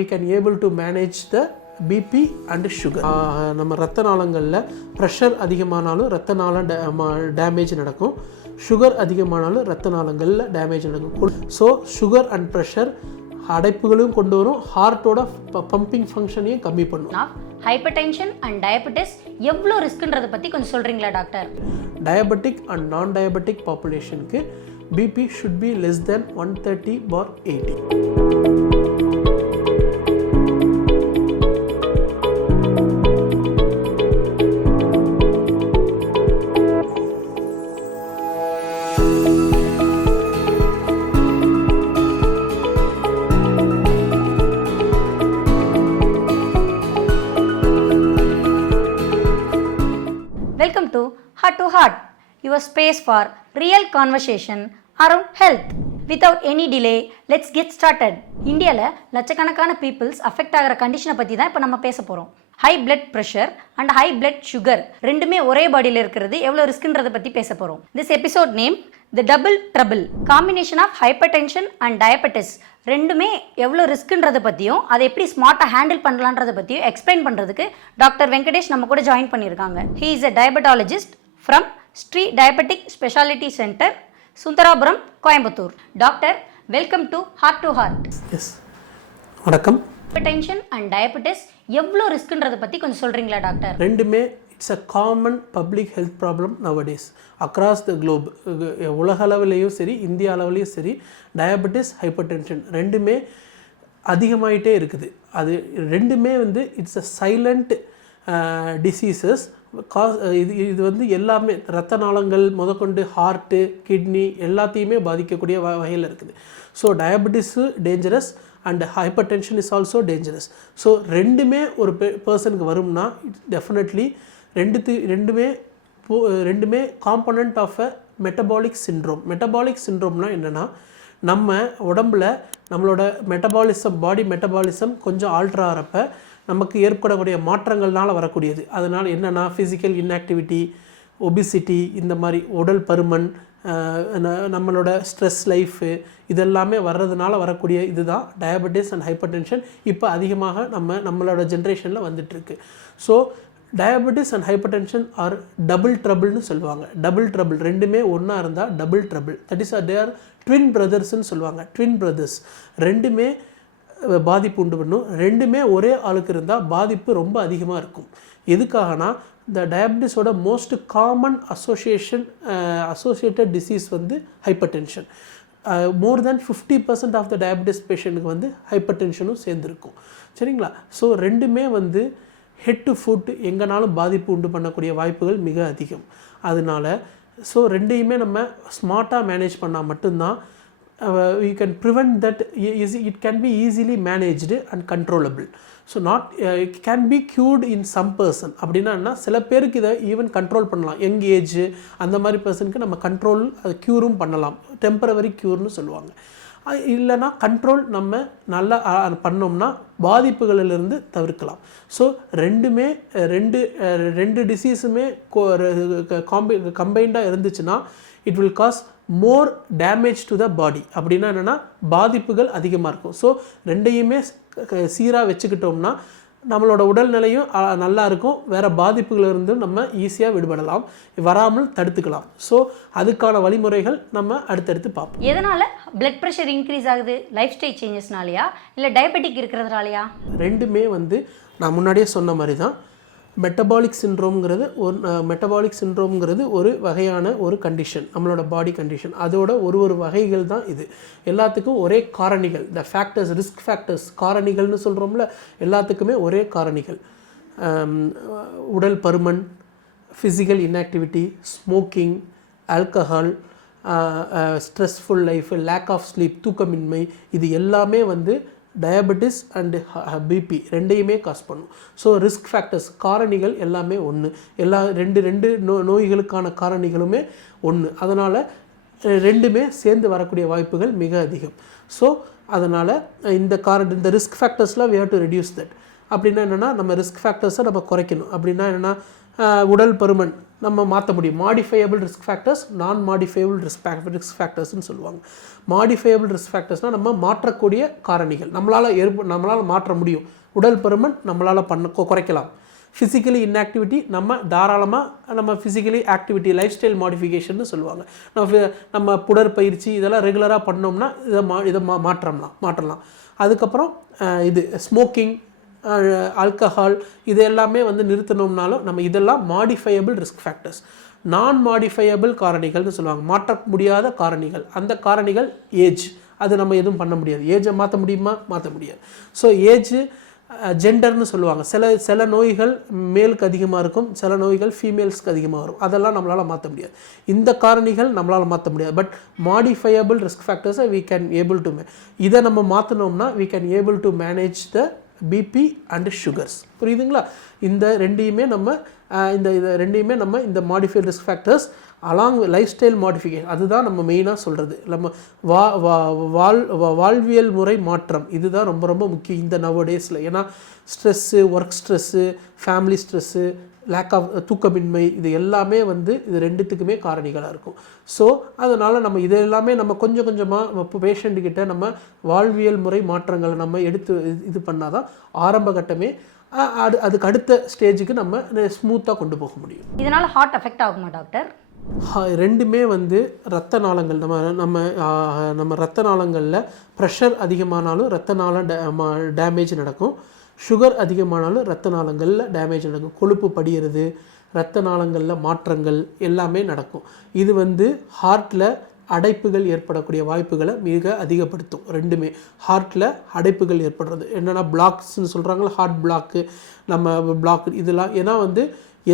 we can able to manage the BP and sugar நம்ம ரத்த நாளங்களில் ப்ரெஷர் அதிகமானாலும் ரத்த நாளம் டேமேஜ் நடக்கும். சுகர் அதிகமானாலும் ரத்த நாளங்களில் டேமேஜ் நடக்கும். ஸோ சுகர் அண்ட் ப்ரெஷர் அடைப்புகளையும் கொண்டு வரும். ஹார்ட்டோட பம்பிங் ஃபங்க்ஷனையும் கம்மி பண்ணும். ஹைப்பர் டென்ஷன் அண்ட் டயபெட்டிஸ் எவ்வளோ ரிஸ்க்குன்றதை பற்றி கொஞ்சம் சொல்கிறீங்களா doctor diabetic and non diabetic பாப்புலேஷனுக்கு BP should be less than one thirty by eighty space for real conversation around health without any delay let's get started இந்தியாவில் லட்சக்கணக்கான பீப்புள்ஸ் அஃபெக்ட் ஆகிற கண்டிஷனை பற்றி தான் இப்போ நம்ம பேச போகிறோம் high blood pressure and high blood sugar ரெண்டுமே ஒரே பாடியில் இருக்கிறது எவ்வளோ ரிஸ்க்குன்றதை பற்றி பேச போகிறோம் this episode name the double trouble combination of hypertension and diabetes ரெண்டுமே எவ்வளோ ரிஸ்க்குன்றதை பற்றியும் அதை எப்படி ஸ்மார்ட்டாக ஹேண்டில் பண்ணலான்றதை பற்றியும் எக்ஸ்பிளைன் பண்ணுறதுக்கு டாக்டர் வெங்கடேஷ் நம்ம கூட ஜாயின் பண்ணியிருக்காங்க. He is a diabetologist from Sri diabetic speciality centre Sundarapuram Coimbatore. Doctor welcome to heart to heart yes வணக்கம். டென்ஷன் அண்ட் டயபெட்டிஸ் எவ்வளோ ரிஸ்க்குன்றதை பற்றி கொஞ்சம் சொல்கிறீங்களா டாக்டர்? ரெண்டுமே it's a common public health problem nowadays across the globe உலக அளவுலேயும் சரி இந்திய அளவுலேயும் சரி டயபெட்டிஸ் ஹைப்பர் டென்ஷன் ரெண்டுமே அதிகமாயிட்டே இருக்குது. அது ரெண்டுமே வந்து it's a silent diseases cause இது இது வந்து எல்லாமே ரத்த நாளங்கள் முதற்கொண்டு ஹார்ட்டு கிட்னி எல்லாத்தையுமே பாதிக்கக்கூடிய வ வகையில் இருக்குது. So diabetes dangerous and hypertension is also dangerous so ரெண்டுமே ஒரு பெ பர்சனுக்கு வரும்னா டெஃபினெட்லி ரெண்டுத்து ரெண்டுமே போ- ரெண்டுமே component of a metabolic syndrome metabolic சின்ரோம்னா என்னென்னா நம்ம உடம்புல நம்மளோட மெட்டபாலிசம் பாடி மெட்டபாலிசம் கொஞ்சம் ஆல்ட்ரு ஆகிறப்ப நமக்கு ஏற்படக்கூடிய மாற்றங்கள்னால் வரக்கூடியது. அதனால் என்னென்னா ஃபிசிக்கல் இன்ஆக்டிவிட்டி ஒபிசிட்டி இந்த மாதிரி உடல் பருமன் நம்மளோட ஸ்ட்ரெஸ் லைஃபு இதெல்லாமே வர்றதுனால வரக்கூடிய இதுதான் டயபெட்டிஸ் அண்ட் ஹைப்பர் டென்ஷன் இப்போ அதிகமாக நம்ம நம்மளோட ஜென்ரேஷனில் வந்துட்டுருக்கு. So diabetes and hypertension are double ட்ரபிள்னு சொல்லுவாங்க. டபுள் ட்ரபிள் ரெண்டுமே ஒன்றா இருந்தால் double trouble that is are they are twin பிரதர்ஸ்னு சொல்லுவாங்க. ட்வின் பிரதர்ஸ் ரெண்டுமே பாதிப்பு உண்டு பண்ணும். ரெண்டுமே ஒரே ஆளுக்கு இருந்தால் பாதிப்பு ரொம்ப அதிகமாக இருக்கும். எதுக்காகனா இந்த டயபிட்டிஸோட most common association associated disease வந்து hypertension more than fifty percent of the diabetes பேஷண்ட்டுக்கு வந்து ஹைப்பர் டென்ஷனும் சேர்ந்துருக்கும். சரிங்களா? ஸோ ரெண்டுமே வந்து ஹெட் டு ஃபுட் எங்கேனாலும் பாதிப்பு உண்டு பண்ணக்கூடிய வாய்ப்புகள் மிக அதிகம். அதனால ஸோ ரெண்டையுமே நம்ம ஸ்மார்ட்டாக மேனேஜ் பண்ணால் மட்டும்தான் you can prevent that easy it can be easily managed and controllable so not it can be cured in some person அப்படின்னா சில பேருக்கு இதை ஈவன் கண்ட்ரோல் பண்ணலாம். யங் ஏஜ் அந்த மாதிரி பர்சனுக்கு நம்ம கண்ட்ரோல் க்யூரும் பண்ணலாம். டெம்பரவரி க்யூர்னு சொல்லுவாங்க. இல்லைனா இல்லைன்னா கண்ட்ரோல் நம்ம நல்லா பண்ணோம்னா பாதிப்புகளிலிருந்து தவிர்க்கலாம். ஸோ ரெண்டுமே ரெண்டு ரெண்டு டிசீஸுமே காம்பை கம்பைண்டாக இருந்துச்சுன்னா it will cause more damage to the body அப்படின்னா என்னென்னா பாதிப்புகள் அதிகமாக இருக்கும். ஸோ ரெண்டையுமே சீராக வச்சுக்கிட்டோம்னா நம்மளோட உடல்நிலையும் நல்லா இருக்கும். வேறு பாதிப்புகளிலிருந்தும் நம்ம ஈஸியாக விடுபடலாம். வராமல் தடுத்துக்கலாம். ஸோ அதுக்கான வழிமுறைகள் நம்ம அடுத்தடுத்து பார்ப்போம். எதனால் பிளட் ப்ரெஷர் இன்க்ரீஸ் ஆகுது? லைஃப் ஸ்டைல் சேஞ்சஸ்னாலயா இல்லை டயபெட்டிக் இருக்கிறதுனாலயா? ரெண்டுமே வந்து நான் முன்னாடியே சொன்ன மாதிரி தான் மெட்டபாலிக் சிண்ட்ரோம்ங்கிறது ஒரு மெட்டபாலிக் சிண்ட்ரோம்ங்கிறது ஒரு வகையான ஒரு கண்டிஷன் நம்மளோட பாடி கண்டிஷன் அதோட ஒரு ஒரு வகைகள் தான் இது. எல்லாத்துக்கும் ஒரே காரணிகள். த ஃபேக்டர்ஸ் ரிஸ்க் ஃபேக்டர்ஸ் காரணிகள்னு சொல்கிறோம்ல எல்லாத்துக்குமே ஒரே காரணிகள். உடல் பருமன் physical inactivity smoking alcohol stressful life lack of sleep தூக்கமின்மை இது எல்லாமே வந்து டயபெட்டிஸ் அண்டு பிபி ரெண்டையுமே காஸ் பண்ணும். ஸோ ரிஸ்க் ஃபேக்டர்ஸ் காரணிகள் எல்லாமே ஒன்று எல்லா ரெண்டு ரெண்டு நோ நோய்களுக்கான காரணிகளுமே ஒன்று அதனால் ரெண்டுமே சேர்ந்து வரக்கூடிய வாய்ப்புகள் மிக அதிகம். ஸோ அதனால் இந்த கார இந்த risk ஃபேக்டர்ஸ்லாம் we have to reduce that அப்படின்னா என்னென்னா நம்ம ரிஸ்க் ஃபேக்டர்ஸை நம்ம குறைக்கணும். அப்படின்னா என்னென்னா உடல் பருமன் நம்ம மாற்ற முடியும் modifiable risk factors non modifiable risk risk ஃபேக்டர்ஸ்னு சொல்லுவாங்க. மாடிஃபையபிள் ரிஸ்க் ஃபேக்டர்ஸ்னால் நம்ம மாற்றக்கூடிய காரணிகள். நம்மளால் ஏற்ப நம்மளால் மாற்ற முடியும். உடல் பருமன் நம்மளால் பண்ண குறைக்கலாம். ஃபிசிக்கலி இன்ஆக்டிவிட்டி நம்ம தாராளமாக நம்ம physically activity life style modification சொல்லுவாங்க. நம்ம நம்ம புடற்பயிற்சி இதெல்லாம் ரெகுலராக பண்ணோம்னா இதை மா இதை மா மாற்றலாம் மாற்றலாம். அதுக்கப்புறம் இது ஸ்மோக்கிங் ஆல்கஹால் இது எல்லாமே வந்து நிறுத்தணும்னாலும் நம்ம இதெல்லாம் modifiable risk factors non modifiable காரணிகள்னு சொல்லுவாங்க. மாற்ற முடியாத காரணிகள். அந்த காரணிகள் ஏஜ் அது நம்ம எதுவும் பண்ண முடியாது. ஏஜை மாற்ற முடியுமா? மாற்ற முடியாது. ஸோ ஏஜ் ஜெண்டர்னு சொல்லுவாங்க. சில சில நோய்கள் மேலுக்கு அதிகமாக இருக்கும். சில நோய்கள் ஃபீமேல்ஸ்க்கு அதிகமாக வரும். அதெல்லாம் நம்மளால் மாற்ற முடியாது. இந்த காரணிகள் நம்மளால் மாற்ற முடியாது. பட் மாடிஃபையபிள் ரிஸ்க் ஃபேக்டர்ஸை வீ கேன் ஏபிள் டு இதை நம்ம மாற்றினோம்னா we can able to manage the BP and sugars புரியுதுங்களா? இந்த ரெண்டையுமே நம்ம இந்த இதை ரெண்டையுமே நம்ம இந்த modified risk factors along life style modification அதுதான் நம்ம மெயினாக சொல்கிறது நம்ம வா வா வாழ் வா- வாழ்வியல் முறை மாற்றம். இதுதான் ரொம்ப ரொம்ப முக்கியம் இந்த நவ டேஸில் ஏன்னா stress work stress family stress lack of தூக்கமின்மை இது எல்லாமே வந்து இது ரெண்டுத்துக்குமே காரணிகளாக இருக்கும். ஸோ அதனால் நம்ம இது எல்லாமே நம்ம கொஞ்சம் கொஞ்சமாக இப்போ பேஷண்ட்டுக்கிட்ட நம்ம வாழ்வியல் முறை மாற்றங்களை நம்ம எடுத்து இது- இது பண்ணால் தான் ஆரம்ப கட்டமே அது அதுக்கு அடுத்த ஸ்டேஜுக்கு நம்ம ஸ்மூத்தாக கொண்டு போக முடியும். இதனால் ஹார்ட் அஃபெக்ட் ஆகுமா டாக்டர் ரெண்டுமே வந்து ரத்த நாளங்கள் நம்ம நம்ம நம்ம ரத்த நாளங்களில் ப்ரெஷர் அதிகமானாலும் ரத்த நாள டேமேஜ் நடக்கும். சுகர் அதிகமானாலும் ரத்த நாளங்களில் டேமேஜ் நடக்கும். கொழுப்பு படிகிறது ரத்த நாளங்களில் மாற்றங்கள் எல்லாமே நடக்கும். இது வந்து ஹார்ட்டில் அடைப்புகள் ஏற்படக்கூடிய வாய்ப்புகளை மிக அதிகப்படுத்தும் ரெண்டுமே. ஹார்ட்டில் அடைப்புகள் ஏற்படுறது. என்னென்னா பிளாக்ஸ்னு சொல்கிறாங்களா ஹார்ட் பிளாக்கு நம்ம பிளாக் இதெல்லாம். ஏன்னா வந்து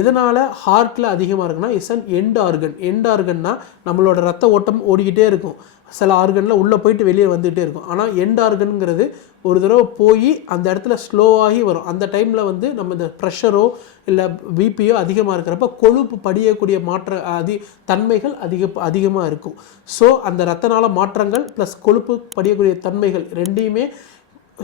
எதனால் ஹார்ட்டில் அதிகமாக இருக்குன்னா is an end organ end ஆர்கன்னா நம்மளோட ரத்த ஓட்டம் ஓடிக்கிட்டே இருக்கும். சில ஆர்கனில் உள்ளே போயிட்டு வெளியே வந்துகிட்டே இருக்கும். ஆனால் எண்ட் ஆர்கனுங்கிறது ஒரு தடவை போய் அந்த இடத்துல ஸ்லோவாகி வரும். அந்த டைமில் வந்து நம்ம இந்த ப்ரெஷரோ இல்லை பிபியோ அதிகமாக இருக்கிறப்ப கொழுப்பு படியக்கூடிய மாற்ற அதி தன்மைகள் அதிக அதிகமாக இருக்கும். ஸோ அந்த ரத்தநாள மாற்றங்கள் ப்ளஸ் கொழுப்பு படியக்கூடிய தன்மைகள் ரெண்டையுமே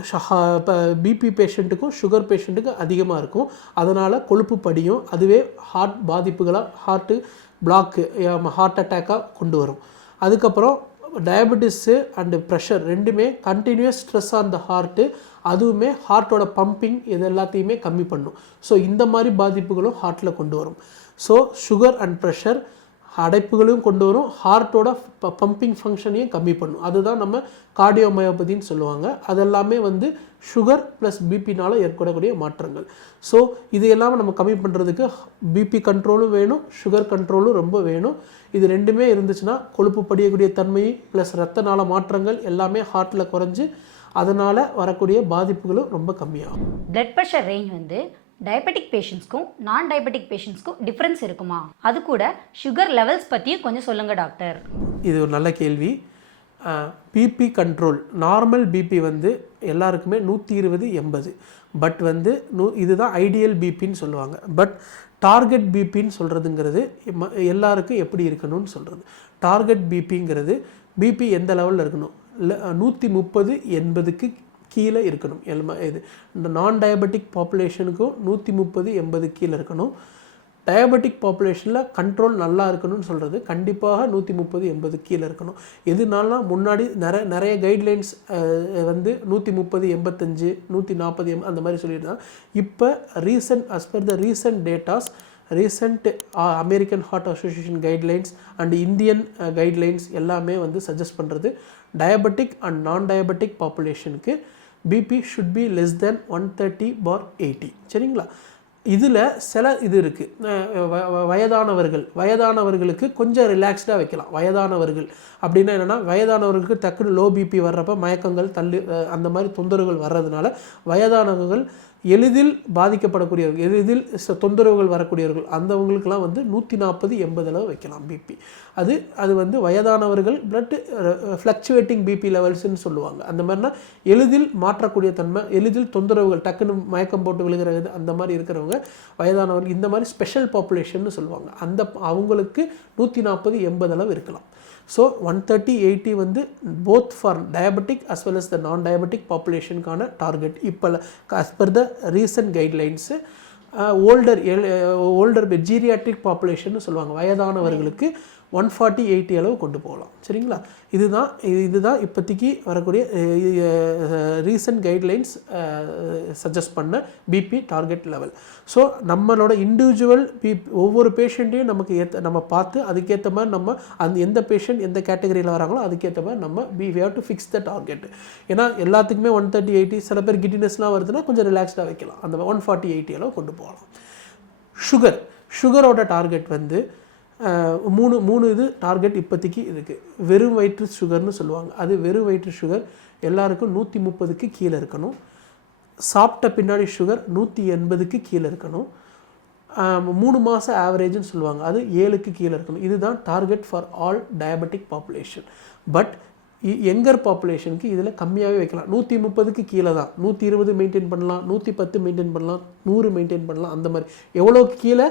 இப்போ பிபி பேஷண்ட்டுக்கும் சுகர் பேஷண்ட்டுக்கும் அதிகமாக இருக்கும். அதனால் கொழுப்பு படியும். அதுவே ஹார்ட் பாதிப்புகளாக ஹார்ட்டு பிளாக்கு ஹார்ட் அட்டாக்காக கொண்டு வரும். அதுக்கப்புறம் டயபெட்டிஸு அண்டு ப்ரெஷர் ரெண்டுமே continuous stress on the heart அதுவுமே ஹார்ட்டோட பம்பிங் இது எல்லாத்தையுமே கம்மி பண்ணும். ஸோ இந்த மாதிரி பாதிப்புகளும் ஹார்ட்டில் கொண்டு வரும். ஸோ சுகர் அண்ட் ப்ரெஷர் அடைப்புகளையும் கொண்டு வரும். ஹார்ட்டோட பம்பிங் ஃபங்க்ஷனையும் கம்மி பண்ணும். அதுதான் நம்ம கார்டியோமயோபதின்னு சொல்லுவாங்க. அதெல்லாமே வந்து சுகர் ப்ளஸ் பிபினால் ஏற்படக்கூடிய மாற்றங்கள். ஸோ இது எல்லாமே நம்ம கம்மி பண்ணுறதுக்கு பிபி கண்ட்ரோலும் வேணும் சுகர் கண்ட்ரோலும் ரொம்ப வேணும். இது ரெண்டுமே இருந்துச்சுன்னா கொழுப்பு படியக்கூடிய தன்மை ப்ளஸ் ரத்த நாள மாற்றங்கள் எல்லாமே ஹார்ட்டில் குறைஞ்சு அதனால் வரக்கூடிய பாதிப்புகளும் ரொம்ப கம்மியாகும். பிளட் ப்ரெஷர் ரேஞ்ச் வந்து டயபெட்டிக் பேஷண்ட்ஸ்க்கும் நான் டயபெட்டிக் பேஷண்ட்ஸ்க்கும் டிஃப்ரென்ஸ் இருக்குமா? அது கூட சுகர் லெவல்ஸ் பற்றியும் கொஞ்சம் சொல்லுங்கள் டாக்டர் இது ஒரு நல்ல கேள்வி. பிபி கண்ட்ரோல் நார்மல் பிபி வந்து எல்லாருக்குமே நூற்றி இருபது எண்பது. பட் வந்து நூ இதுதான் ஐடியல் பிபின்னு சொல்லுவாங்க. பட் டார்கெட் பிபின்னு சொல்கிறதுங்கிறது எல்லாருக்கும் எப்படி இருக்கணும்னு சொல்கிறது டார்கெட் பிபிங்கிறது பிபி எந்த லெவலில் இருக்கணும்? இல்லை நூற்றி முப்பது எண்பதுக்கு கீழே இருக்கணும். எல்ம இது இந்த நான் டயபெட்டிக் பாப்புலேஷனுக்கும் நூற்றி முப்பது எண்பது கீழே இருக்கணும். டயபெட்டிக் பாப்புலேஷனில் கண்ட்ரோல் நல்லா இருக்கணும்னு சொல்கிறது கண்டிப்பாக நூற்றி முப்பது எண்பது கீழே இருக்கணும். எதுனால முன்னாடி நிறைய நிறைய கைட்லைன்ஸ் வந்து நூற்றி முப்பது எண்பத்தஞ்சு நூற்றி நாற்பது எம் அந்த மாதிரி சொல்லியிருந்தாங்க இப்போ recent as per the recent datas recent American heart association guidelines and Indian guidelines எல்லாமே வந்து சஜஸ்ட் பண்ணுறது diabetic and non diabetic பாப்புலேஷனுக்கு BP should be less than one thirty by eighty சரிங்களா? இதில் சில இது இருக்குது வயதானவர்கள் வயதானவர்களுக்கு கொஞ்சம் ரிலாக்ஸ்டாக வைக்கலாம். வயதானவர்கள் அப்படின்னா என்னென்னா வயதானவர்களுக்கு டக்குன்னு லோ பிபி வர்றப்ப மயக்கங்கள் தள்ளு அந்த மாதிரி தொந்தரவுகள் வர்றதுனால வயதானவர்கள் எளிதில் பாதிக்கப்படக்கூடியவர்கள் எளிதில் தொந்தரவுகள் வரக்கூடியவர்கள் அந்தவங்களுக்கெல்லாம் வந்து நூற்றி நாற்பது எண்பது அளவு வைக்கலாம் பிபி அது அது வந்து வயதானவர்கள் பிளட் ஃப்ளக்சுவேட்டிங் பிபி லெவல்ஸ்னு சொல்லுவாங்க. அந்த மாதிரினா எளிதில் மாற்றக்கூடிய தன்மை எளிதில் தொந்தரவுகள் டக்குன்னு மயக்கம் போட்டு விழுகிறது அந்த மாதிரி இருக்கிறவங்க வயதானவர்கள் இந்த மாதிரி ஸ்பெஷல் பாப்புலேஷன்னு சொல்லுவாங்க. அந்த அவங்களுக்கு நூற்றி நாற்பது எண்பது அளவு இருக்கலாம். ஸோ ஒன் தேர்ட்டி எயிட்டி வந்து both for diabetic as well as the non diabetic பாப்புலேஷனுக்கான target இப்போ as per the recent guidelines older older geriatric population சொல்லுவாங்க. வயதானவர்களுக்கு ஒன் ஃபார்ட்டி எயிட்டி அளவு கொண்டு போகலாம். சரிங்களா? இதுதான் இது- இதுதான் இப்போதைக்கு வரக்கூடிய ரீசன்ட் கைட்லைன்ஸ் சஜஸ்ட் பண்ண பிபி டார்கெட் லெவல் ஸோ நம்மளோட இண்டிவிஜுவல் பிபி ஒவ்வொரு பேஷண்ட்டையும் நமக்கு ஏற்ற நம்ம பார்த்து அதுக்கேற்ற மாதிரி நம்ம அந்த எந்த பேஷண்ட் எந்த கேட்டகரியில் வராங்களோ அதுக்கேற்ற மாதிரி நம்ம B we have to fix the target ஏன்னா எல்லாத்துக்குமே ஒன் தேர்ட்டி எயிட்டி சில பேர் கிட்டினஸ்லாம் வருதுன்னா கொஞ்சம் ரிலாக்ஸ்டாக வைக்கலாம். அந்த ஒன் ஃபார்ட்டி எயிட்டி அளவு கொண்டு போகலாம். சுகர் சுகரோட டார்கெட் வந்து மூணு மூணு இது டார்கெட் இப்போதைக்கு இதுக்கு வெறும் வயிற்று சுகர்னு சொல்லுவாங்க. அது வெறும் வயிற்று சுகர் எல்லாருக்கும் நூற்றி முப்பதுக்கு கீழே இருக்கணும். சாப்பிட்ட பின்னாடி சுகர் நூற்றி எண்பதுக்கு கீழே இருக்கணும். மூணு மாதம் ஆவரேஜ்னு சொல்லுவாங்க. அது ஏழுக்கு கீழே இருக்கணும். இதுதான் target for all diabetic population but younger பாப்புலேஷனுக்கு இதில் கம்மியாகவே வைக்கலாம். நூற்றி முப்பதுக்கு கீழே தான். நூற்றி இருபது மெயின்டைன் பண்ணலாம். நூற்றி பத்து மெயின்டைன் பண்ணலாம். நூறு மெயின்டைன் பண்ணலாம். அந்த மாதிரி. எவ்வளோக்கு கீழே?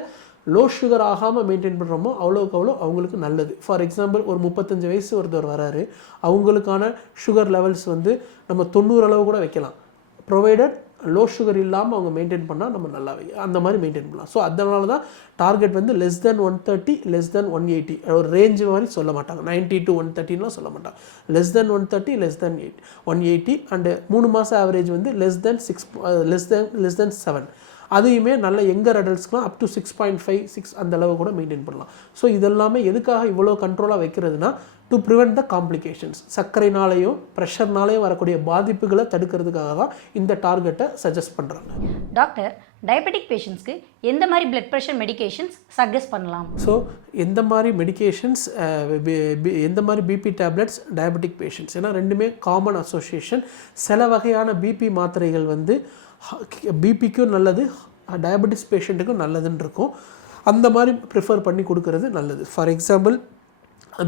லோ சுகர் ஆகாமல் மெயின்டைன் பண்ணுறோமோ அவ்வளோக்கு அவ்வளோ அவங்களுக்கு நல்லது. ஃபார் எக்ஸாம்பிள் ஒரு முப்பத்தஞ்சு வயசு ஒருத்தர் வராரு. அவங்களுக்கான சுகர் லெவல்ஸ் வந்து நம்ம தொண்ணூறு அளவு கூட வைக்கலாம். ப்ரொவைடட் லோ சுகர் இல்லாமல் அவங்க மெயின்டைன் பண்ணால் நம்ம நல்லா வை- அந்த மாதிரி மெயின்டைன் பண்ணலாம். ஸோ அதனால தான் டார்கெட் வந்து less than one thirty less than one eighty ஒரு ரேஞ்ச் மாதிரி சொல்ல மாட்டாங்க. 90 டு ஒன் தேர்ட்டின்லாம் சொல்ல மாட்டாங்க. Less than one thirty less than eight one eighty and மூணு மாதம் ஆவரேஜ் வந்து less than six less than less than seven அதையுமே நல்ல younger அடல்ட்ஸ்க்குலாம் up to six point five six அந்த அளவு கூட மெயின்டைன் பண்ணலாம். ஸோ இதெல்லாமே எதுக்காக இவ்வளோ கண்ட்ரோலாக வைக்கிறதுனா டு ப்ரிவெண்ட் த காம்ப்ளிகேஷன்ஸ் சர்க்கரைனாலேயும் ப்ரெஷர்னாலேயும் வரக்கூடிய பாதிப்புகளை தடுக்கிறதுக்காக தான் இந்த டார்கெட்டை சஜஸ்ட் பண்ணுறாங்க டாக்டர் டயபெட்டிக் பேஷண்ட்ஸ்க்கு எந்த மாதிரி பிளட் ப்ரெஷர் மெடிகேஷன்ஸ் சஜஸ்ட் பண்ணலாம்? ஸோ எந்த மாதிரி மெடிகேஷன்ஸ் எந்த மாதிரி பிபி டேப்லெட்ஸ் டயபெட்டிக் பேஷண்ட்ஸ் ஏன்னா ரெண்டுமே காமன் அசோசியேஷன் சில வகையான பிபி மாத்திரைகள் வந்து பிபிக்கும் நல்லது டயபெட்டிஸ் பேஷண்ட்டுக்கும் நல்லதுன்னு இருக்கும் அந்த மாதிரி ப்ரிஃபர் பண்ணி கொடுக்கறது நல்லது. ஃபார் எக்ஸாம்பிள்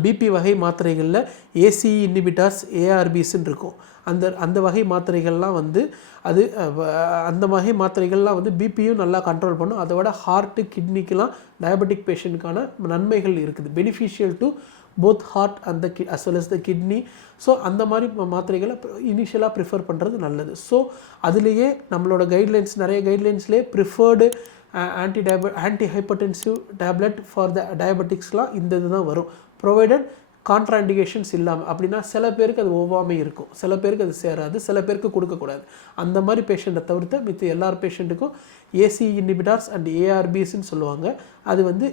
பிபி வகை மாத்திரைகளில் ஏசி இன்ஹிபிட்டார்ஸ் ஏஆர்பிஸ்ன்னு இருக்கும் அந்த அந்த வகை மாத்திரைகள்லாம் வந்து அது அந்த வகை மாத்திரைகள்லாம் வந்து பிபியும் நல்லா கண்ட்ரோல் பண்ணும். அதை விட ஹார்ட்டு கிட்னிக்கெலாம் டயபெட்டிக் பேஷண்ட்டுக்கான நன்மைகள் இருக்குது. பெனிஃபிஷியல் டு போத் ஹார்ட் அந்த கி as well as the kidney so அந்த மாதிரி மாத்திரைகளை இனிஷியலாக ப்ரிஃபர் பண்ணுறது நல்லது. ஸோ அதுலேயே நம்மளோட கைட்லைன்ஸ் நிறைய கைட்லைன்ஸ்லேயே preferred anti டயப anti hypertensive tablet for the டயபெட்டிக்ஸ்லாம் இந்த இதுதான் வரும். ப்ரொவைடட் கான்ட்ராண்டிகேஷன்ஸ் இல்லாமல் அப்படின்னா சில பேருக்கு அது ஒவ்வாமை இருக்கும். சில பேருக்கு அது சேராது. சில பேருக்கு கொடுக்கக்கூடாது. அந்த மாதிரி பேஷண்ட்டை தவிர்த்து மித்த எல்லார் பேஷண்ட்டுக்கும் ஏசி இன்ஹிபிட்டார்ஸ் அண்ட் ஏஆர்பிஸ்ன்னு சொல்லுவாங்க. அது வந்து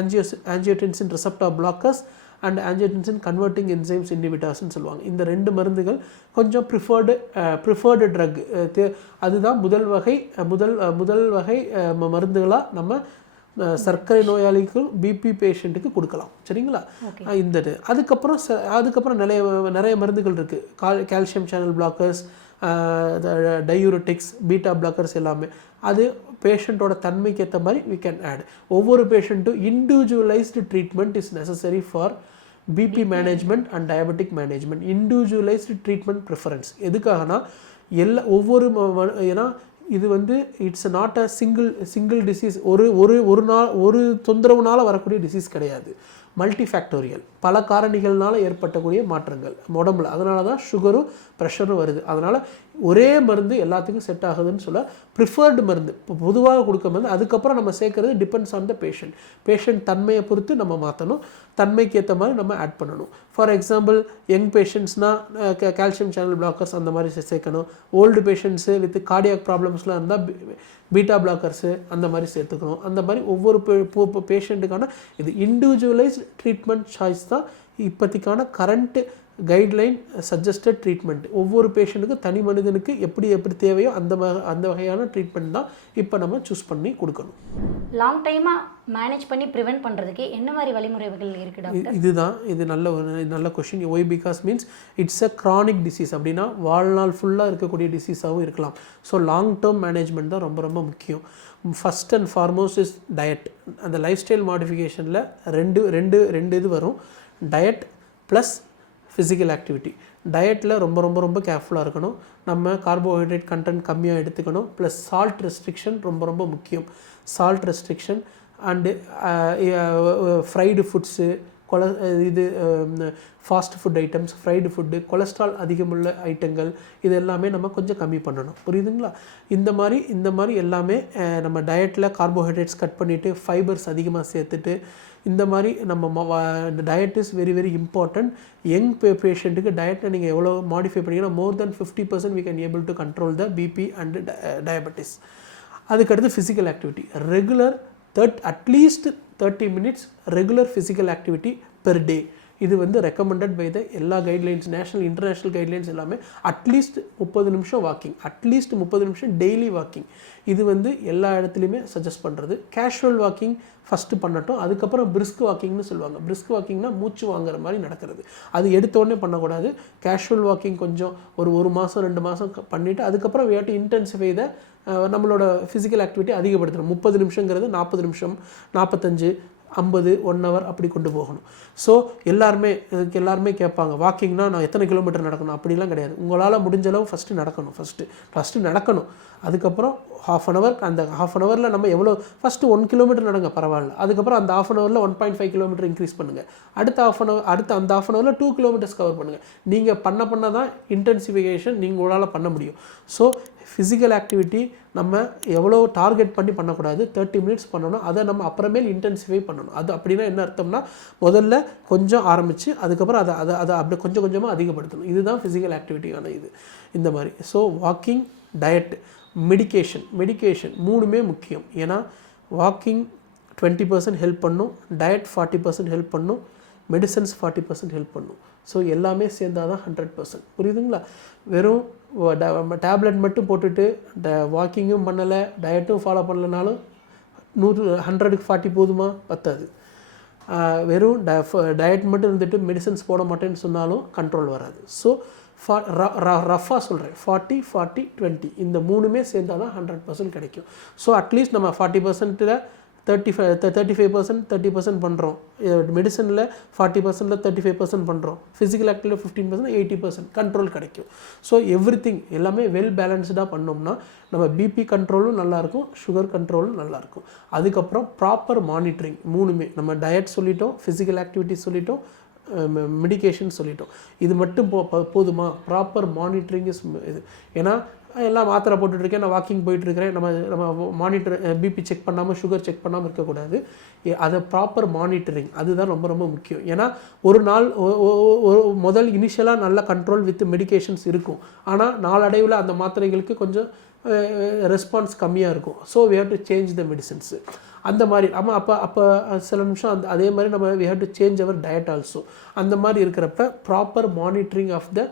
ஆன்ஜியோஸ் angiotensin receptor blockers and angiotensin converting enzymes இன்ஹிபிட்டார்ஸ்னு சொல்லுவாங்க. இந்த ரெண்டு மருந்துகள் கொஞ்சம் ப்ரிஃபர்டு ப்ரிஃபர்டு ட்ரக் அதுதான் முதல் வகை முதல் முதல் வகை மருந்துகளாக நம்ம சர்க்கரை நோயாளிக்கு பிபி பேஷண்ட்டுக்கு கொடுக்கலாம். சரிங்களா? இந்த அதுக்கப்புறம் அதுக்கப்புறம் நிறைய நிறைய மருந்துகள் இருக்குது கால் calcium channel blockers diuretics beta blockers எல்லாமே. அது பேஷண்ட்டோட தன்மைக்கு ஏற்ற மாதிரி we கேன் ஆட் ஒவ்வொரு பேஷண்ட்டும் individualised treatment is necessary for BP management and diabetic management individualised treatment preference எதுக்காகனா எல்லா ஒவ்வொரு ஏன்னா இது வந்து it's not a single single disease ஒரு ஒரு ஒரு நாள் ஒரு தொந்தரவுனால் வரக்கூடிய டிசீஸ் கிடையாது. மல்டி ஃபேக்டோரியல் பல காரணிகள்னால் ஏற்பட்டக்கூடிய மாற்றங்கள். உடம்புல. அதனால தான் சுகரும் ப்ரெஷரும் வருது. அதனால் ஒரே மருந்து எல்லாத்துக்கும் செட் ஆகுதுன்னு சொல்ல ப்ரிஃபர்டு மருந்து. இப்போ பொதுவாக கொடுக்க மருந்து அதுக்கப்புறம் நம்ம சேர்க்கறது depends on the patient patient தன்மையை பொறுத்து நம்ம மாற்றணும் தன்மைக்கு ஏற்ற மாதிரி நம்ம ஆட் பண்ணணும். ஃபார் எக்ஸாம்பிள் யங் பேஷண்ட்ஸ்னால் கால்சியம் சேனல் பிளாக்கர்ஸ் அந்த மாதிரி சேர்க்கணும். ஓல்டு பேஷண்ட்ஸு வித் கார்டியாக் ப்ராப்ளம்ஸ்லாம் இருந்தால் பீட்டா பிளாக்கர்ஸு அந்த மாதிரி சேர்த்துக்கணும். அந்த மாதிரி ஒவ்வொரு பேஷண்ட்டுக்கான இது இண்டிவிஜுவலைஸ் ட்ரீட்மெண்ட் சாய்ஸ் தான் இப்போதைக்கான கரண்ட்டு கைட்லைன் சஜஸ்டட் ட்ரீட்மெண்ட் ஒவ்வொரு பேஷண்ட்டுக்கும் தனி மனிதனுக்கு எப்படி எப்படி தேவையோ அந்த அந்த வகையான ட்ரீட்மெண்ட் தான் இப்போ நம்ம சூஸ் பண்ணி கொடுக்கணும். லாங் டைமாக மேனேஜ் பண்ணி ப்ரிவென்ட் பண்ணுறதுக்கு என்ன மாதிரி வழிமுறைகள் இருக்குது டாக்டர் இதுதான். இது நல்ல ஒரு நல்ல question why because means it's a chronic disease அப்படின்னா வாழ்நாள் ஃபுல்லாக இருக்கக்கூடிய டிசீஸாகவும் இருக்கலாம். ஸோ லாங் டேர்ம் மேனேஜ்மெண்ட் தான் ரொம்ப ரொம்ப முக்கியம். First and foremost is diet அந்த லைஃப் ஸ்டைல் மாடிஃபிகேஷனில் ரெண்டு ரெண்டு ரெண்டு இது வரும். டயட் ப்ளஸ் ஃபிசிக்கல் ஆக்டிவிட்டி டயட்டில் ரொம்ப ரொம்ப ரொம்ப கேர்ஃபுல்லாக இருக்கணும். நம்ம கார்போஹைட்ரேட் கண்டென்ட் கம்மியாக எடுத்துக்கணும். ப்ளஸ் சால்ட் ரெஸ்ட்ரிக்ஷன் ரொம்ப ரொம்ப முக்கியம். Salt restriction and fried foods கொல இது fast food items fried food cholesterol அதிகமுள்ள ஐட்டங்கள் இது எல்லாமே நம்ம கொஞ்சம் கம்மி பண்ணணும். புரியுதுங்களா? இந்த மாதிரி இந்த மாதிரி எல்லாமே நம்ம டயட்டில் கார்போஹைட்ரேட்ஸ் கட் பண்ணிவிட்டு ஃபைபர்ஸ் அதிகமாக சேர்த்துட்டு இந்த மாதிரி நம்ம diet is very very important young பேஷண்ட்டுக்கு டயட்டை நீங்கள் எவ்வளோ மாடிஃபை பண்ணீங்கன்னா more than fifty percent we can able to control the BP and diabetes அதுக்கடுத்து physical activity regular third at least thirty minutes regular physical activity per day இது வந்து recommended by the எல்லா guidelines national international guidelines எல்லாமே at least முப்பது நிமிஷம் walking at least முப்பது நிமிஷம் daily walking இது வந்து எல்லா இடத்துலையுமே சஜஸ்ட் பண்ணுறது கேஷுவல் வாக்கிங் ஃபஸ்ட்டு பண்ணட்டும். அதுக்கப்புறம் பிரிஸ்க் வாக்கிங்னு சொல்லுவாங்க. பிரிஸ்க் வாக்கிங்னா மூச்சு வாங்குற மாதிரி நடக்கிறது. அது எடுத்தோடனே பண்ணக்கூடாது. கேஷுவல் வாக்கிங் கொஞ்சம் ஒரு ஒரு மாதம் ரெண்டு மாதம் பண்ணிவிட்டு அதுக்கப்புறம் we இன்டென்சிஃபை த நம்மளோட ஃபிசிக்கல் ஆக்டிவிட்டி அதிகப்படுத்தணும். முப்பது நிமிஷங்கிறது நாற்பது நிமிஷம் நாற்பத்தஞ்சு ஐம்பது ஒன் ஹவர் அப்படி கொண்டு போகணும். ஸோ எல்லாருமே இதுக்கு எல்லாருமே கேட்பாங்க வாக்கிங்னா நான் எத்தனை கிலோமீட்டர் நடக்கணும்? அப்படிலாம் கிடையாது. உங்களால் முடிஞ்ச அளவு ஃபஸ்ட்டு நடக்கணும் ஃபஸ்ட்டு ஃபஸ்ட்டு நடக்கணும். அதுக்கப்புறம் ஹாஃப் அன் ஹவர் அந்த ஹாஃப் அன் ஹவரில் நம்ம எவ்வளோ ஃபஸ்ட்டு ஒன் கிலோமீட்டர் நடங்க பரவாயில்ல. அதுக்கப்புறம் அந்த ஹாஃப் அன் ஹவரில் one point five kilometre increase பண்ணுங்கள் அடுத்த ஹாஃப் அன் ஹவர் அடுத்த அந்த ஹாஃப் அன் ஹவரில் டூ கிலோமீட்டர்ஸ் கவர் பண்ணுங்கள் நீங்கள் பண்ண பண்ண தான் இன்டென்சிஃபிகேஷன் நீங்கள் உங்களால் பண்ண முடியும். ஸோ ஃபிசிக்கல் ஆக்டிவிட்டி நம்ம எவ்வளோ டார்கெட் பண்ணி பண்ணக்கூடாது தேர்ட்டி மினிட்ஸ் பண்ணணும் அதை நம்ம அப்புறமேல் இன்டென்சிஃபை பண்ணணும். அது அப்படின்னா என்ன அர்த்தம்னா முதல்ல கொஞ்சம் ஆரம்பித்து அதுக்கப்புறம் அதை அதை அதை அப்படி கொஞ்சம் கொஞ்சமாக அதிகப்படுத்தணும். இதுதான் ஃபிசிக்கல் ஆக்டிவிட்டியான இது. இந்த மாதிரி. So walking diet medication medication மூணுமே முக்கியம். ஏன்னா வாக்கிங் டுவெண்ட்டி பர்சன்ட் ஹெல்ப் பண்ணும் டயட் ஃபார்ட்டி பர்சன்ட் ஹெல்ப் பண்ணும் மெடிசன்ஸ் ஃபார்ட்டி பர்சன்ட் ஹெல்ப் பண்ணும். ஸோ எல்லாமே சேர்ந்தாதான் தான் ஹண்ட்ரட் பர்சன்ட் புரியுதுங்களா? வெறும் டேப்லெட் மட்டும் போட்டுட்டு ட வாக்கிங்கும் பண்ணலை டயட்டும் ஃபாலோ பண்ணலனாலும் நூறு ஹண்ட்ரடுக்கு ஃபார்ட்டி போதுமா? பத்தாது. ஆஹ் வெறும் டயட் மட்டும் இருந்துட்டு மெடிசன்ஸ் போட மாட்டேன்னு சொன்னாலும் கண்ட்ரோல் வராது. ஸோ ஃபா ரஃபாக சொல்கிறேன் ஃபார்ட்டி ஃபார்ட்டி டுவெண்ட்டி இந்த மூணுமே சேர்ந்தால் தான் ஹண்ட்ரட் பர்சன்ட் கிடைக்கும் ஸோ அட்லீஸ்ட் நம்ம forty பர்சன்ட்டில் thirty five thirty five percent thirty percent பண்ணுறோம் மெடிசனில் ஃபார்ட்டி பர்சன்டில் தேர்ட்டி ஃபைவ் பர்சன்ட் பண்ணுறோம் physical ஆக்டிவில் fifteen percent eighty percent control கிடைக்கும். ஸோ எவ்ரி திங் எல்லாமே வெல் பேலன்ஸ்டாக பண்ணோம்னா நம்ம பிபி கண்ட்ரோலும் நல்லாயிருக்கும் சுகர் கண்ட்ரோலும் நல்லாயிருக்கும் அதுக்கப்புறம் ப்ராப்பர் மானிட்டரிங் மூணுமே. நம்ம டயட் சொல்லிட்டோம் ஃபிசிக்கல் ஆக்டிவிட்டி சொல்லிட்டோம் மெடிகேஷன் சொல்லிட்டோம். இது மட்டும் போ போ- போதுமா? ப்ராப்பர் மானிட்டரிங் இஸ் இது. ஏன்னா எல்லாம் மாத்திரை போட்டுட்ருக்கேன் நான் வாக்கிங் போயிட்டுருக்கிறேன் நம்ம நம்ம மானிட்டர் பிபி செக் பண்ணாமல் சுகர் செக் பண்ணாமல் இருக்கக்கூடாது. அதை ப்ராப்பர் மானிட்டரிங் அதுதான் ரொம்ப ரொம்ப முக்கியம். ஏன்னா ஒரு நாள் ஒரு முதல் இனிஷியலாக நல்ல கண்ட்ரோல் வித் மெடிகேஷன்ஸ் இருக்கும். ஆனால் நாளடைவில் அந்த மாத்திரைகளுக்கு கொஞ்சம் ரெஸ்பான்ஸ் கம்மியாக இருக்கும். So we have to change the medicines அந்த மாதிரி ஆமாம் அப்போ அப்போ சில நிமிஷம் அந்த அதே மாதிரி நம்ம we have to change our diet also அந்த மாதிரி இருக்கிறப்ப proper monitoring of the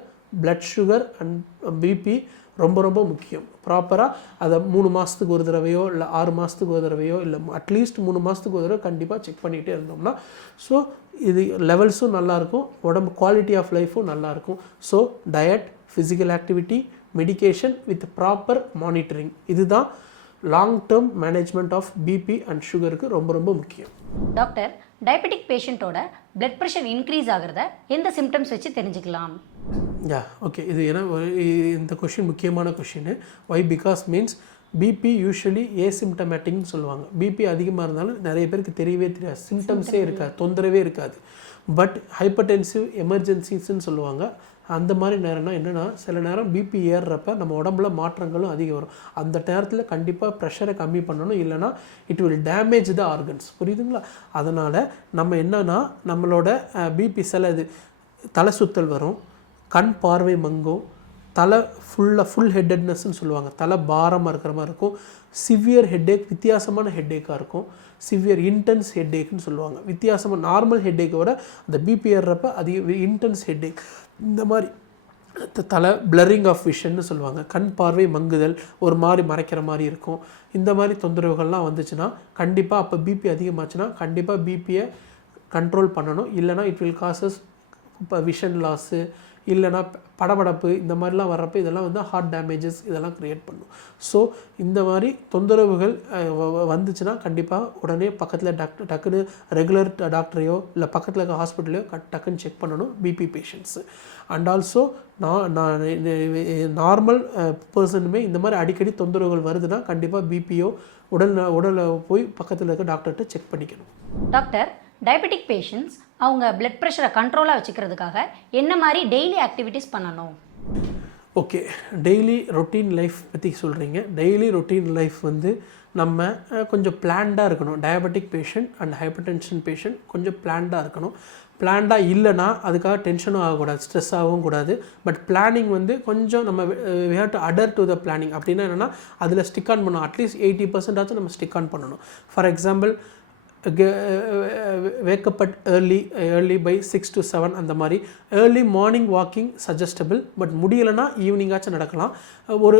blood sugar and BP ரொம்ப ரொம்ப முக்கியம். ப்ராப்பராக அதை மூணு மாதத்துக்கு ஒரு தடவையோ இல்லை ஆறு மாதத்துக்கு ஒரு தடவையோ இல்லை அட்லீஸ்ட் மூணு மாதத்துக்கு ஒரு தடவை கண்டிப்பாக செக் பண்ணிகிட்டே இருந்தோம்னா ஸோ இது லெவல்ஸும் நல்லாயிருக்கும் உடம்பு குவாலிட்டி ஆஃப் லைஃப்பும் நல்லாயிருக்கும் so diet physical activity medication with proper monitoring இதுதான் long term management of BP and சுகருக்கு ரொம்ப ரொம்ப முக்கியம். டாக்டர் டயபெட்டிக் பேஷண்ட்டோட பிளட் ப்ரெஷர் இன்க்ரீஸ் ஆகிறத எந்த சிம்டம்ஸ் வச்சு தெரிஞ்சுக்கலாம்? யா ஓகே இது ஏன்னா இந்த கொஷின் முக்கியமான question why because means BP usually ஏசிம்டமேட்டிக்னு சொல்லுவாங்க. பிபி அதிகமாக இருந்தாலும் நிறைய பேருக்கு தெரியவே தெரியாது. சிம்டம்ஸே இருக்காது தொந்தரவே இருக்காது. பட் ஹைப்பர்டென்சிவ் எமர்ஜென்சிஸ்ன்னு சொல்லுவாங்க. அந்த மாதிரி நேரம்னா என்னென்னா சில நேரம் பிபி ஏறுறப்ப நம்ம உடம்புல மாற்றங்களும் அதிகம் வரும். அந்த நேரத்தில் கண்டிப்பாக ப்ரெஷரை கம்மி பண்ணணும். இல்லைனா it will damage the organs புரியுதுங்களா? அதனால் நம்ம என்னன்னா நம்மளோட பிபி சில இது தலை சுத்தல் வரும் கண் பார்வை மங்கும் தலை ஃபுல்லாக ஃபுல் ஹெட்டட்னஸ்ன்னு சொல்லுவாங்க. தலை பாரமாக இருக்கிற மாதிரி இருக்கும். சிவியர் ஹெட்டேக் வித்தியாசமான ஹெட்டேக்காக இருக்கும். சிவியர் இன்டென்ஸ் ஹெட்டேக்னு சொல்லுவாங்க. வித்தியாசமாக நார்மல் ஹெட்டேக்கோட அந்த பிபி ஏறுறப்ப அதிக இன்டென்ஸ் ஹெட்டேக் இந்த மாதிரி த- தலை பிளரிங் ஆஃப் விஷன்னு சொல்லுவாங்க. கண் பார்வை மங்குதல் ஒரு மாதிரி மறைக்கிற மாதிரி இருக்கும். இந்த மாதிரி தொந்தரவுகள்லாம் வந்துச்சுன்னா கண்டிப்பாக அப்போ பிபி அதிகமாச்சுன்னா கண்டிப்பாக பிபியை கண்ட்ரோல் பண்ணணும். இல்லைனா இட் வில் காசஸ் இப்போ விஷன் லாஸு இல்லைனா படபடப்பு இந்த மாதிரிலாம் வர்றப்போ இதெல்லாம் வந்து ஹார்ட் டேமேஜஸ் இதெல்லாம் க்ரியேட் பண்ணும். ஸோ இந்த மாதிரி தொந்தரவுகள் வந்துச்சுன்னா கண்டிப்பாக உடனே பக்கத்தில் டாக்டர் டக்குன்னு ரெகுலர் டாக்டரையோ இல்லை பக்கத்தில் இருக்க ஹாஸ்பிட்டலையோ டக்குன்னு செக் பண்ணணும் BP patients and also non non normal பர்சனுமே இந்த மாதிரி அடிக்கடி தொந்தரவுகள் வருதுன்னா கண்டிப்பாக பிபியோ உடல் உடலை போய் பக்கத்தில் இருக்க டாக்டர்கிட்ட செக் பண்ணிக்கணும். டாக்டர் டயபெட்டிக் பேஷண்ட்ஸ் அவங்க பிளட் ப்ரெஷரை கண்ட்ரோலாக வச்சுக்கிறதுக்காக என்ன மாதிரி டெய்லி ஆக்டிவிட்டீஸ் பண்ணணும்? ஓகே டெய்லி ரொட்டீன் லைஃப் பற்றி சொல்கிறீங்க டெய்லி ரொட்டீன் லைஃப் வந்து நம்ம கொஞ்சம் பிளான்டாக இருக்கணும். Diabetic patient and hypertension patient கொஞ்சம் பிளான்டாக இருக்கணும். பிளான்டாக இல்லைன்னா அதுக்காக டென்ஷனும் ஆகக்கூடாது ஸ்ட்ரெஸ் ஆகவும் கூடாது. பட் பிளானிங் வந்து கொஞ்சம் நம்ம we have to adhere to the planning அப்படின்னா என்னென்னா அதில் ஸ்டிக் ஆன் பண்ணணும். அட்லீஸ்ட் எயிட்டி பர்சன்டாச்சும் நம்ம ஸ்டிக் ஆன் பண்ணணும். For example wake up at early early by six to seven அந்த மாதிரி. Early morning walking suggestable but முடியலைன்னா ஈவினிங்காச்சும் நடக்கலாம். ஒரு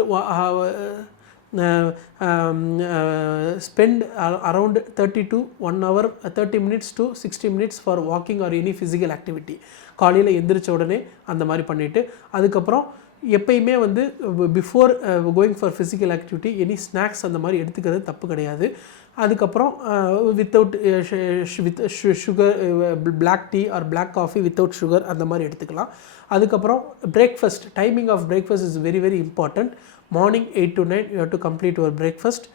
spend around thirty to one hour thirty minutes to sixty minutes for walking or any physical activity காலையில் எந்திரிச்ச உடனே அந்த மாதிரி பண்ணிவிட்டு அதுக்கப்புறம் எப்பயுமே வந்து before going for physical activity any snacks அந்த மாதிரி எடுத்துக்கிறது தப்பு கிடையாது. அதுக்கப்புறம் without with sugar black tea or black coffee without sugar அந்த மாதிரி எடுத்துக்கலாம். அதுக்கப்புறம் breakfast timing of breakfast is very very important morning eight to nine you have to complete your breakfast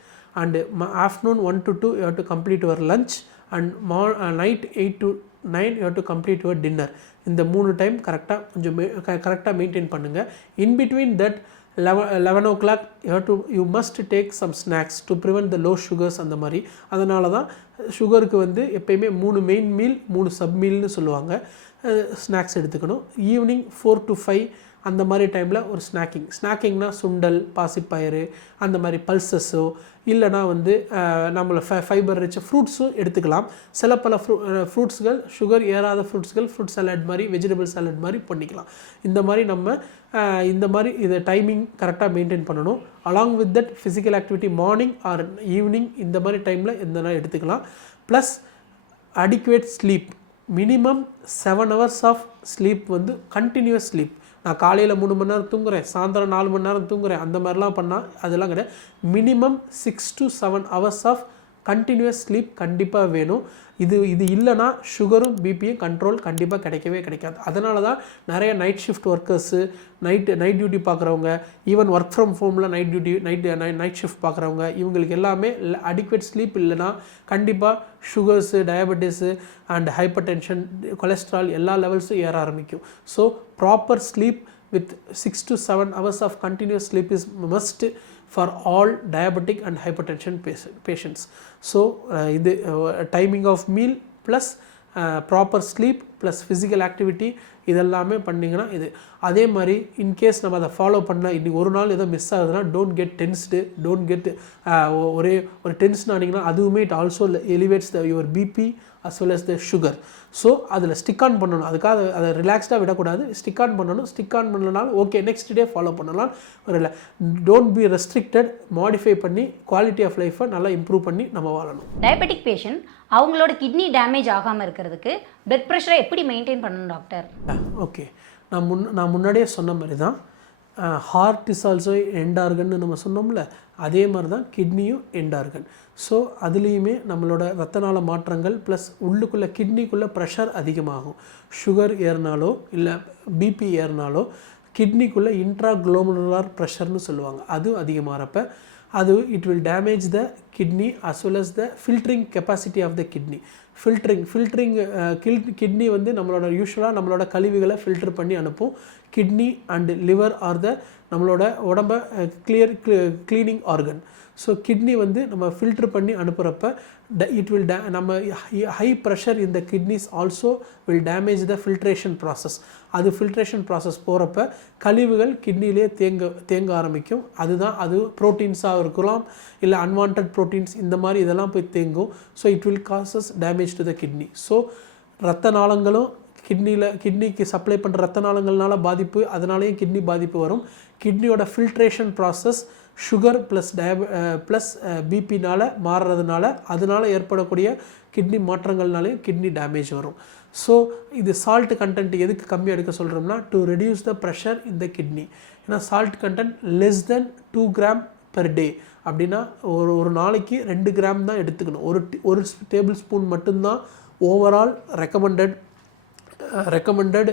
and afternoon one to two you have to complete your lunch and மா night eight to nine you to complete your dinner இந்த மூணு time கரெக்டாக கொஞ்சம் கரெக்டாக maintain பண்ணுங்கள் in between that eleven eleven o'clock you to you must take some snacks to prevent the low sugars அந்த மாதிரி. அதனால தான் சுகருக்கு வந்து எப்பயுமே மூணு மெயின் மீல் மூணு சப் மீல்னு சொல்லுவாங்க. ஸ்நாக்ஸ் எடுத்துக்கணும். ஈவினிங் ஃபோர் டு ஃபைவ் அந்த மாதிரி டைமில் ஒரு ஸ்நாக்கிங் ஸ்நாக்கிங்னா சுண்டல் பாசிப்பயிறு அந்த மாதிரி பல்சஸோ இல்லைனா வந்து நம்மளை ஃபை ஃபைபர் ரிச்ச ஃப்ரூட்ஸும் எடுத்துக்கலாம். சில பல ஃப்ரூ ஃப்ரூட்ஸ்கள் சுகர் ஏறாத ஃப்ரூட்ஸ்கள் ஃப்ரூட் சாலட் மாதிரி வெஜிடபிள் சாலட் மாதிரி பண்ணிக்கலாம். இந்த மாதிரி நம்ம இந்த மாதிரி இதை டைமிங் கரெக்டாக மெயின்டைன் பண்ணணும். Along with that physical activity morning or evening இந்த மாதிரி டைமில் எந்த நாள் எடுத்துக்கலாம். Plus adequate sleep minimum seven hours of sleep வந்து கண்டினியூஸ் ஸ்லீப் நான் காலையில் மூணு மணி நேரம் தூங்குறேன் சாயந்தரம் நாலு மணி நேரம் தூங்குறேன் அந்த மாதிரிலாம் பண்ணால் அதெல்லாம் கிடையாது. Minimum six to seven hours of continuous sleep கண்டிப்பாக வேணும். இது இது இல்லைன்னா சுகரும் பிபியும் கண்ட்ரோல் கண்டிப்பாக கிடைக்கவே கிடைக்காது. அதனால தான் நிறைய night shift workers night night duty பார்க்குறவங்க ஈவன் ஒர்க் ஃப்ரம் ஹோமில் night duty night night shift பார்க்குறவங்க இவங்களுக்கு எல்லாமே அடிக்குவேட் ஸ்லீப் இல்லைன்னா கண்டிப்பாக sugars diabetes and hypertension cholesterol எல்லா லெவல்ஸும் ஏற ஆரம்பிக்கும் so proper sleep with 6 to 7 hours of continuous sleep is must for all diabetic and hypertension patient, patients. So, uh, இது timing of meal plus proper sleep plus physical activity இதெல்லாமே பண்ணிங்கன்னா இது. அதே மாதிரி இன்கேஸ் நம்ம அதை ஃபாலோ பண்ண இன்னைக்கு ஒரு நாள் ஏதோ மிஸ் ஆகுதுன்னா don't get tensed don't get ஒரே ஒரு டென்ஷன் ஆனீங்கன்னா அதுவுமே it also elevates the your BP as well as the sugar so அதில் ஸ்டிக் ஆன் பண்ணணும். அதுக்காக அதை ரிலாக்ஸ்டாக விடக்கூடாது. ஸ்டிக் ஆன் பண்ணணும். ஸ்டிக் ஆன் பண்ணலனாலும் ஓகே நெக்ஸ்ட் டே ஃபாலோ பண்ணலாம். ஒரு டோன்ட் பி ரெஸ்ட்ரிக்டட் மாடிஃபை பண்ணி குவாலிட்டி ஆஃப் லைஃப்பை நல்லா இம்ப்ரூவ் பண்ணி நம்ம வாழணும். டயபெட்டிக் பேஷண்ட் அவங்களோட கிட்னி டேமேஜ் ஆகாமல் இருக்கிறதுக்கு பிளட் ப்ரெஷரை எப்படி மெயின்டைன் பண்ணணும் டாக்டர் ஓகே நான் முன் நான் முன்னாடியே சொன்ன மாதிரி தான் ஹார்ட் இஸ் ஆல்சோ எண்ட் ஆர்கன்னு நம்ம சொன்னோம்ல அதே மாதிரி தான் கிட்னியும் எண்டர்கன் ஸோ அதுலேயுமே நம்மளோட ரத்த நாள மாற்றங்கள் ப்ளஸ் உள்ளுக்குள்ளே கிட்னிக்குள்ளே ப்ரெஷர் அதிகமாகும். சுகர் ஏறினாலோ இல்லை பிபி ஏறினாலோ கிட்னிக்குள்ளே இன்ட்ரா ப்ரெஷர்னு சொல்லுவாங்க. அது அதிகமாகிறப்ப அது it will damage the kidney as well as the filtering capacity of the kidney filtering filtering kill kidney வந்து நம்மளோட யூஸ்வலாக நம்மளோட கழிவுகளை ஃபில்டர் பண்ணி அனுப்பும். Kidney and liver are the நம்மளோட உடம்ப clear cleaning organ so kidney வந்து நம்ம ஃபில்டர் பண்ணி அனுப்புகிறப்ப ட இட் வில் டே நம்ம ஹை ப்ரெஷர் இந்த kidneys also will damage the filtration process அது ஃபில்ட்ரேஷன் ப்ராசஸ் போகிறப்ப கழிவுகள் கிட்னிலே தேங்க தேங்க ஆரம்பிக்கும். அதுதான் அது ப்ரோட்டீன்ஸாக இருக்கலாம் இல்லை அன்வான்ட் ப்ரோட்டீன்ஸ் இந்த மாதிரி இதெல்லாம் போய் தேங்கும். So it will causes damage to the kidney so ரத்த நாளங்களும் கிட்னியில் கிட்னிக்கு சப்ளை பண்ணுற ரத்த நாளங்கள்னால பாதிப்பு அதனாலேயும் கிட்னி பாதிப்பு வரும். கிட்னியோட ஃபில்ட்ரேஷன் ப்ராசஸ் சுகர் ப்ளஸ் டயப ப்ளஸ் பிபினால் மாறுறதுனால அதனால் ஏற்படக்கூடிய கிட்னி மாற்றங்கள்னாலையும் கிட்னி டேமேஜ் வரும். ஸோ இது சால்ட் கண்டென்ட் எதுக்கு கம்மியாக எடுக்க சொல்கிறோம்னா டு ரெடியூஸ் த ப்ரெஷர் இந்த கிட்னி ஏன்னா salt content less than two gram per day அப்படின்னா ஒரு ஒரு நாளைக்கு ரெண்டு கிராம் தான் எடுத்துக்கணும். ஒரு ஒரு டேபிள் ஸ்பூன் மட்டும்தான் overall recommended recommended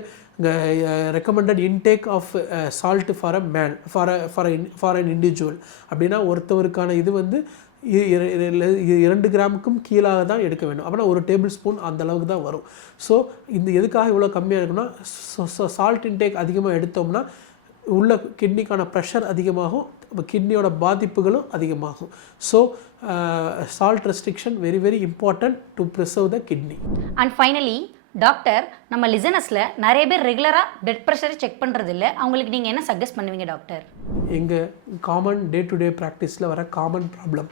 recommended intake of salt for a man for a for a for a, for அப்படின்னா ஒருத்தவருக்கான இது வந்து இரண்டு கிராமுக்கும் கீழாக தான் எடுக்க வேண்டும். அப்படின்னா ஒரு டேபிள் ஸ்பூன் அந்த அளவுக்கு தான் வரும். ஸோ இந்த எதுக்காக இவ்வளோ கம்மியாக இருக்குன்னா சால்ட் இன்டேக் அதிகமாக எடுத்தோம்னா உள்ள கிட்னிக்கான ப்ரெஷர் அதிகமாகும் கிட்னியோட பாதிப்புகளும் அதிகமாகும். So salt restriction very very important to preserve the kidney and finally doctor நம்ம லிசனஸில் நிறைய பேர் ரெகுலராக பிளட் ப்ரெஷரை செக் பண்ணுறது இல்லை அவங்களுக்கு நீங்கள் என்ன சஜஸ்ட் பண்ணுவீங்க டாக்டர்? எங்கள் காமன் டே டு டே ப்ராக்டிஸில் வர காமன் ப்ராப்ளம்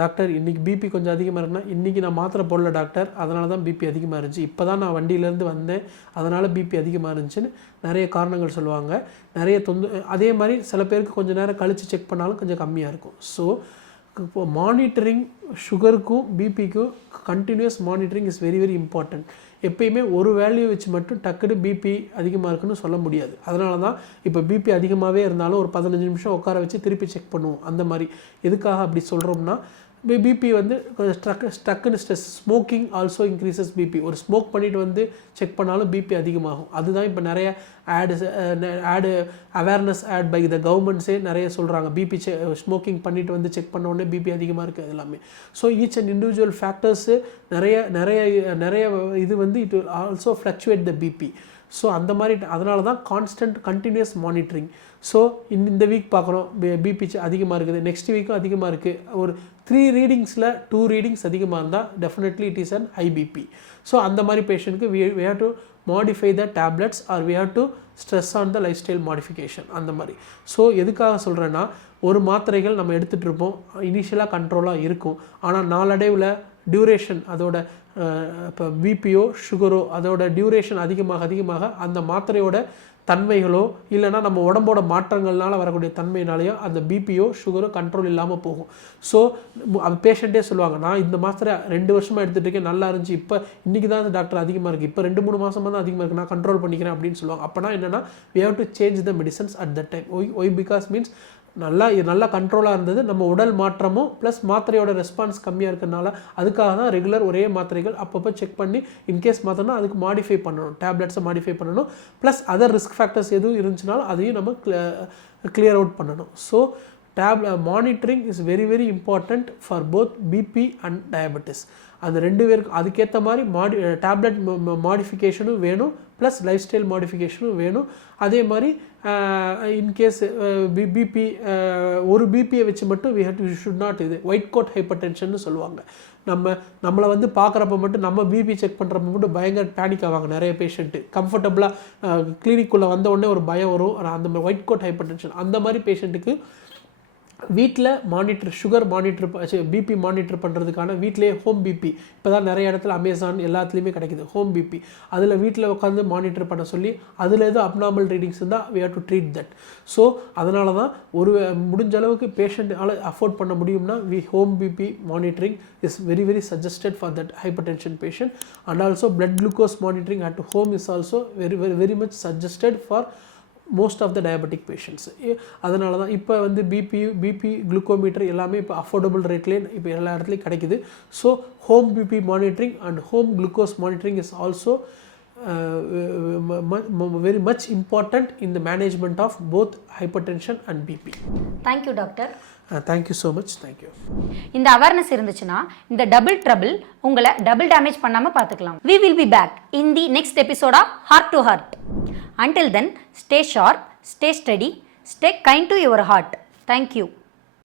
டாக்டர் இன்றைக்கி பிபி கொஞ்சம் அதிகமாக இருக்குன்னா இன்றைக்கி நான் மாத்திரை போடல டாக்டர். அதனால தான் பிபி அதிகமாக இருந்துச்சு. இப்போ தான் நான் வண்டியிலேருந்து வந்தேன். அதனால் பிபி அதிகமாக இருந்துச்சுன்னு நிறைய காரணங்கள் சொல்லுவாங்க. நிறைய தொந்து அதே மாதிரி சில பேருக்கு கொஞ்சம் நேரம் கழித்து செக் பண்ணாலும் கொஞ்சம் கம்மியாக இருக்கும். ஸோ இப்போ மானிட்டரிங் சுகருக்கும் பிபிக்கும் continuous monitoring is very very important எப்பயுமே ஒரு வேல்யூ வச்சு மட்டும் டக்குனு பிபி அதிகமாக இருக்குன்னு சொல்ல முடியாது. அதனால தான் இப்போ பிபி அதிகமாகவே இருந்தாலும் ஒரு பதினஞ்சு நிமிஷம் உட்கார வச்சு திருப்பி செக் பண்ணுவோம். அந்த மாதிரி. எதுக்காக அப்படி சொல்கிறோம்னா பிபி வந்து ஸ்ட்ரக் ஸ்ட்ரக்குன்னு stress smoking also increases BP ஒரு ஸ்மோக் பண்ணிட்டு வந்து செக் பண்ணாலும் பிபி அதிகமாகும். அதுதான் இப்போ நிறைய ஆடு ஆடு அவேர்னஸ் ஆட் பை த கவர்மெண்ட்ஸே நிறைய சொல்கிறாங்க பிபி செ ஸ்மோக்கிங் பண்ணிட்டு வந்து செக் பண்ண உடனே பிபி அதிகமாக இருக்குது எல்லாமே. So each and individual factors நிறைய நிறைய நிறைய இது வந்து it also fluctuate the BP so அந்த மாதிரி அதனால தான் கான்ஸ்டன்ட் கண்டினியூஸ் மானிட்டரிங் ஸோ இந்த வீக் பார்க்குறோம் பிபி அதிகமாக இருக்குது. நெக்ஸ்ட் வீக்கும் அதிகமாக இருக்குது ஒரு த்ரீ ரீடிங்ஸில் டூ ரீடிங்ஸ் அதிகமாக இருந்தால் definitely it is an high BP so அந்த மாதிரி பேஷண்ட்டுக்கு we we have to modify the tablets or we have to stress on the lifestyle modification அந்த மாதிரி. ஸோ எதுக்காக சொல்கிறேன்னா ஒரு மாத்திரைகள் நம்ம எடுத்துகிட்டு இருப்போம். இனிஷியலாக கண்ட்ரோலாக இருக்கும். ஆனால் நாளடைவில் டியூரேஷன் அதோட இப்போ பிபியோ சுகரோ அதோட டியூரேஷன் அதிகமாக அதிகமாக அந்த மாத்திரையோட தன்மைகளோ இல்லைன்னா நம்ம உடம்போட மாற்றங்கள்னால வரக்கூடிய தன்மையினாலேயோ அந்த பிபியோ சுகரோ கண்ட்ரோல் இல்லாமல் போகும். ஸோ அந்த பேஷண்ட்டே சொல்லுவாங்க நான் இந்த மாத்திரை ரெண்டு வருஷமாக எடுத்துகிட்டு இருக்கேன் நல்லா இருந்துச்சு இப்போ இன்றைக்கி தான் டாக்டர் அதிகமாக இருக்குது இப்போ ரெண்டு மூணு மாதமாக தான் அதிகமாக இருக்குது நான் கண்ட்ரோல் பண்ணிக்கிறேன் அப்படின்னு சொல்லுவாங்க. அப்போனா என்னென்னா we have to change the medicines at the time why why because means நல்லா நல்லா கண்ட்ரோலாக இருந்தது. நம்ம உடல் மாற்றமும் ப்ளஸ் மாத்திரையோட ரெஸ்பான்ஸ் கம்மியாக இருக்கிறதுனால அதுக்காக தான் ரெகுலர் ஒரே மாத்திரைகள் அப்பப்போ செக் பண்ணி இன்கேஸ் மாத்திரம்னா அதுக்கு மாடிஃபை பண்ணணும். டேப்லெட்ஸை மாடிஃபை பண்ணணும். ப்ளஸ் அதர் ரிஸ்க் ஃபேக்டர்ஸ் எதுவும் இருந்துச்சுனாலும் அதையும் நம்ம கிளியர் அவுட் பண்ணணும். So tab monitoring is very very important for both BP and diabetes அந்த ரெண்டு பேருக்கு அதுக்கேற்ற மாதிரி மாடி டேப்லெட் மாடிஃபிகேஷனும் வேணும் ப்ளஸ் லைஃப் ஸ்டைல் மாடிஃபிகேஷனும் வேணும். அதே மாதிரி இன்கேஸ் பிபி ஒரு பிபியை வச்சு மட்டும் வி ஹட் ஷுட் நாட் இது ஒயிட் கோட் ஹைப்பர் டென்ஷன் சொல்லுவாங்க. நம்ம நம்மளை வந்து பார்க்குறப்ப மட்டும் நம்ம பிபி செக் பண்ணுறப்ப மட்டும் பயங்கர பேனிக் ஆவாங்க நிறைய பேஷண்ட்டு கம்ஃபர்டபுளாக கிளினிக்குள்ளே வந்த உடனே ஒரு பயம் வரும். அந்த மாதிரி ஒயிட் கோட் ஹைப்பர் டென்ஷன் அந்த மாதிரி பேஷண்ட்டுக்கு வீட்டில் monitor sugar monitor BP monitor பண்ணுறதுக்கான வீட்டிலேயே ஹோம் பிபி இப்போ தான் நிறைய இடத்துல அமேசான் எல்லாத்துலேயுமே கிடைக்குது ஹோம் பிபி அதில் வீட்டில் உட்காந்து மானிட்டர் பண்ண சொல்லி அதில் எதுவும் அப்னாமல் ரீடிங்ஸ் இருந்தால் we have to treat that so அதனால தான் ஒரு முடிஞ்ச அளவுக்கு பேஷண்ட்டால் அஃபோர்ட் பண்ண முடியும்னா we home BP monitoring is very very suggested for that hypertension patient and also blood glucose monitoring at home is also very very very much suggested for most of the diabetic patients அதனால தான் இப்போ வந்து BP BP glucometer எல்லாமே இப்போ affordable ரேட்லேயே இப்போ எல்லா இடத்துலையும் கிடைக்குது. So home BP monitoring and home glucose monitoring is also very much important in the management of both hypertension and BP thank you doctor thank you so much thank you இந்த awareness இருந்துச்சுன்னா இந்த double trouble உங்களை double damage பண்ணாமல் பார்த்துக்கலாம் we will be back in the next episode of heart to heart until then stay sharp stay study stay kind to your heart thank you